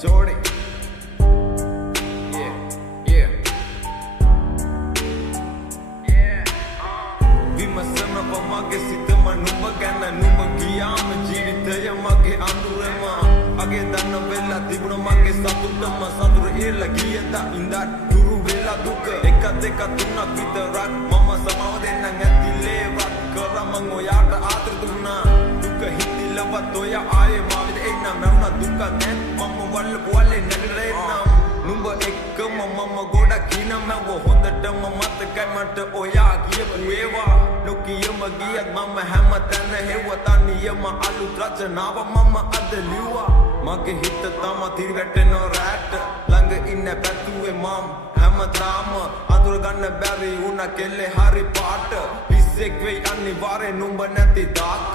Shorty. Yeah, yeah. විමසනව මගේ සිතම නුඹ ගැන නුඹ ගියාම ජීවිතය මගේ අඳුරම අගේ දන්න වෙලා තිබුණ මගේ සතුටම සතුට ඉරලා ගියදා ඉඳන් දුරු වෙලා දුක එක දෙක තුනක් විතරක් මම සමාව දෙන්නම් ඇතිලේ වත් කරමන් ඔයාට ආදර දුන්නා දුක හිතිලවත් ඔය ආයේ මාවිද එන්නම් නරුණා දුක නැත් මම වල්ල බෝලේ නැගරෙන්නම් නුඹ එක්කම මම ගොඩක් කිනමව හොඳටම මතකයි මට ඔයා කියපු ඒවා නොකියම ගියත් මම හැමතැන හෙව්ව තනියම අලුත් රචනාව මම අද ලිව්වා මගේ හිත තම තිරවැටෙන රැට ළඟ ඉන්න පැතුවේ මම හැමදාම අඳුර ගන්න බැරි වුණා කෙල්ලේ හරි පාට පිස්සෙක් වෙයි අනිවාර්යෙන් නුඹ නැති දාක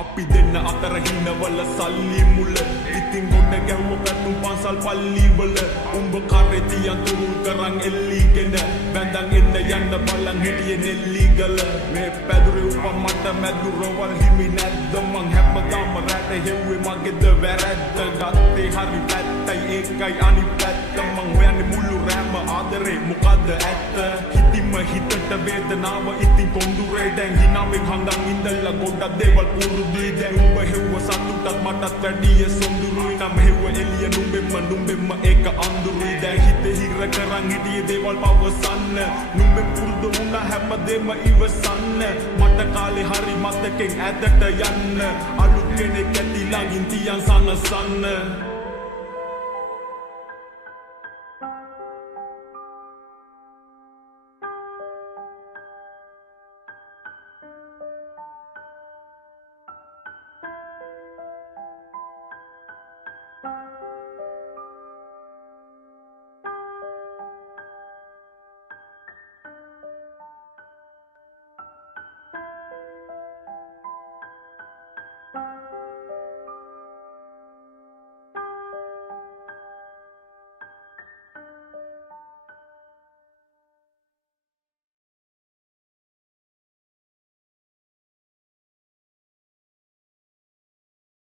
අපි දෙන්න අතර හිනවල සල්ලි මුල ඉතින් ගොඩ ගැහුව පැතුම් පන්සල් පල්ලි වල උඹ කරේ තියන් තුරුල් කරන් එල්ලීගෙන බැඳන් එන්න යන්න බලන් හිටියේ නෙල්ලි ගල මේ පැදුරේ උපන් මට මැදුරවල් හිමි නැද්ද මං හැමදාම රැට හෙව්වේ මගේද වැරද්ද ගත්තේ හරි පැත්තයි ඒකයි අනිත් පැත්ත මං හොයන්නේ මුළු රෑම ආදරේ මොකද්ද ඇත්ත හිතින්ම හිතට වේදනාව ඉතින් කොඳුරේ දැන් හිනාවෙන් හංගන් ඉඳලා ගොඩක් දේවල් පුරුදුයි දැන් උඹ හෙව්ව සතුටත් මටත් වැඩිය සොඳුරුයි නම් හෙව්ව එළිය නුඹෙම ඒක අඳුරුයි දැන් හිතේ හිර කරන් හිටියේ දේවල් පවසන්න නුඹෙන් පුරුදු වුණා හැමදේම ඉවසන්න මට කාලේ හරි මතකෙන් ඇදට යන්න අලුත් කෙනෙක් ඇති ළඟින් තියන් සනසන්න